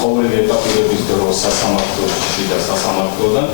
ყოველი ეტაპირების დროს სასამართლოში და სასამართლოდან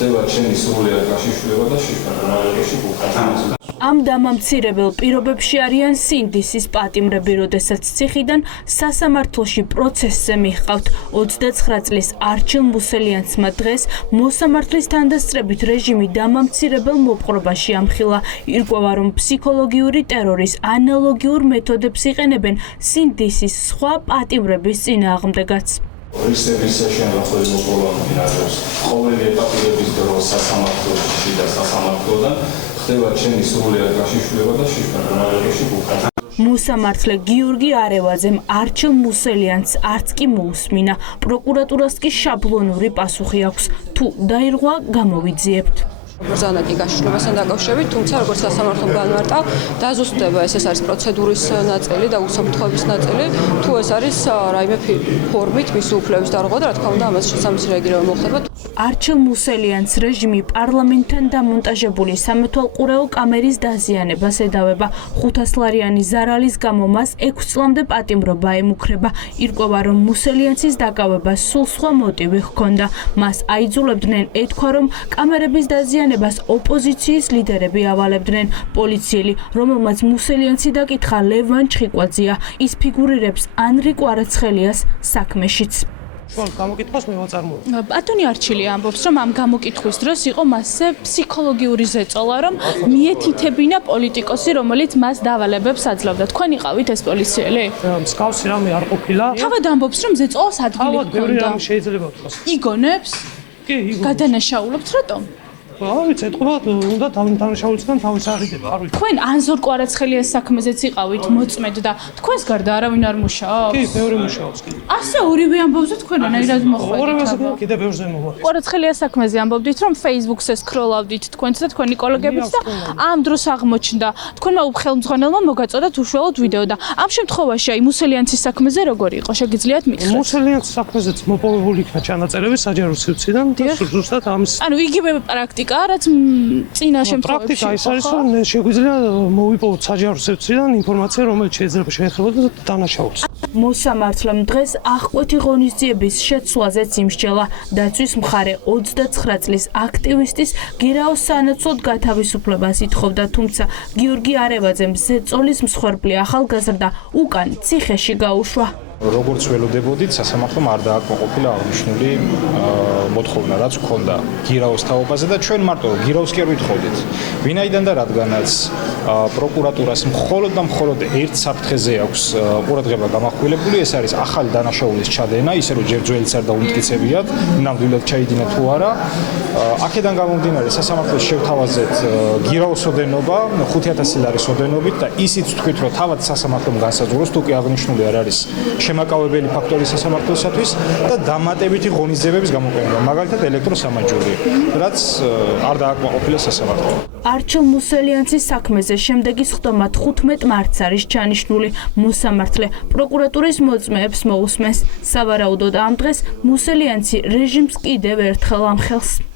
ხდება ჩემი სრულიად გაშიშვლება და შიშმარალებში უკანონო. Am დამამცირებელ პირობებში არიან სინდისის პატიმრები, როდესაც ციხიდან სასამართლოში პროცესზე მიჰყავთ 29 წლის არჩილ მუსელიანცმა დღეს მოსამართლის თანდასწრებით რეჟიმი დამამცირებელ მოპყრობაში ამხილა. ირკვევა, რომ ფსიქოლოგიური ტერორის ანალოგიურ მეთოდებს იყენებენ სინდისის სხვა პატიმრების წინააღმდეგაც. Რისების შეშენებული მოპყრობა მინარევს ყოველი ეტაპირების დროს სასამართლოში და სასამართლოდან ხდება ჩემი სრულიად გაშიშვლება და შიშმარალებში უკანონო. მოსამართლე გიორგი არევაძემ არჩილ მუსელიანს არც კი მოусმინა. პროკურატურას კი შაბლონური პასუხი აქვს. თუ დაირღვა, გამოვიძიებთ. ბრძანა კი გაშიშვლებასთან დაკავშირებით, თუმცა როგორც სასამართლომ განმარტა, დაზუსტება ეს არის პროცედურის ნაწილი და უსაფრთხოების ნაწილი, თუ ეს არის რაიმე ფორმით მისი უფლების დარღვევა და რა თქმა უნდა ამას შესაბამისი რეაგირება მოხდება. არჩილ მუსელიანს რეჟიმი პარლამენტთან დამონტაჟებული სამეთვალყურეო კამერის დაზიანებას ედავება. 500 ლარიანი ზარალის გამო მას 6 წლამდე პატიმრობა ემუქრება. ირკვევა, რომ მუსელიანსის დაკავებას სულ სხვა მოტივი ჰქონდა. მას აიძულებდნენ ეთქვა, რომ კამერების დაზიანებას ოპოზიციის ლიდერები ავალებდნენ. პოლიციელი, რომელმაც მუსელიანსი დაკითხა, ლევან ჩხიკვაძეა. ის ფიგურირებს ანრი კვარაცხელიას საქმეშიც. გამოკითხვას მევაწარმოებ. ბატონი არჩილი ამბობს, რომ ამ გამოკითხვის დროს იყო მასზე ფსიქოლოგიური ზეწოლა, რომ მიეთითებინა პოლიტიკოსი, რომელიც მას დავალებებს აძლევდა. თქვენ იყავით ეს პოლიციელი? მსგავსი რამე არ ყოფილა. თავად ამბობს, რომ ზეწოლას ადგილი თავად ბევრი ჰქონდა. რამე შეიძლება ვთქვას. იგონებს? კი, იგონებს. გადანაშაულებთ რატომ? ვიცი, ეთქობა უნდა დამთავრებულთან თავის აღიდება, არ ვიცი. თქვენ ანზორ კვარაცხელიას საქმეზეც იყავით, მოწმედ და თქვენს გარდა არავინ არ მუშაობს? კი, ბევრი მუშაობს კი. ასე ორივე ამბობს და თქვენ რანაირად მოხვედით? ორივეზე კიდე ბევრზე მოვა. კვარაცხელიას საქმეზე ამბობდით, რომ Facebook-ზე სკროლავდით თქვენც და თქვენი კოლეგებიც და ამ დროს აღმოჩნდა. თქვენმა უხელმძღვანელმა მოგაწოდათ უშუალოდ ვიდეო და ამ შემთხვევაში აი მუსელიანსის საქმეზე როგორი იყო? შეგიძლიათ მითხრათ? მუსელიანსის საქმეზეც მოპოვებული იქნა ჩანაწერები საჯარო სივრციდან და ზუსტად ამის ანუ იგივე პრაქტიკაა, რაც წინა შემთხვევებში. პრაქტიკა ის არის, რომ შეგვიძლია მოვიპოვოთ საჯარო სივრციდან ინფორმაცია, რომელიც შეიძლება შეეხებოდა დანაშაულს. მოსამართლემ დღეს აღკვეთი ღონისძიების შეცვლაზეც იმსჯელა. დაცვის მხარე 29 წლის აქტივისტის გირაოს სანაცვლოდ გათავისუფლებას ითხოვდა, თუმცა გიორგი არევაძემ ზეწოლის მსხვერპლი ახალგაზრდა უკან ციხეში გაუშვა. როგორც ველოდებოდით, სასამართლომ არ დააკმაყოფილა აღნიშნული მოთხოვნა, რაც ჰქონდა გირაოს თაობაზე და ჩვენ მარტო გირაოს კი არ ვითხოვდით. ვინაიდან და რადგანაც პროკურატურას მხოლოდ და მხოლოდ ერთ საფრთხეზე აქვს ყურადღება გამახვილებული, ეს არის ახალი დანაშაულის ჩადენა, ისე რომ ჯერ ძველიც არ დაუმტკიცებიათ, ნამდვილად ჩაიდინა თუ არა. აქედან გამომდინარე, სასამართლოს შევთავაზეთ გირაოს ოდენობა 5000 ლარის ოდენობით და ისიც თქვით, რომ თავად სასამართლომ განსაზღვროს, თუ კი აღნიშნული არ არის შემაკავებელი ფაქტორი სასამართლოსათვის და დამატებითი ღონისძიებების გამოყენება, მაგალითად ელექტროსამაჯური, რაც არ დააკმაყოფილა სასამართლომ. არჩილ მუსელიანსის საქმეზე შემდეგი სხდომა 15 მარტს არის ჩანიშნული. მოსამართლე პროკურატურის მოწმეებს მოусმენს. სავარაუდოდ ამ დღეს მუსელიანსი რეჟიმს კიდევ ერთხელ ამხელს.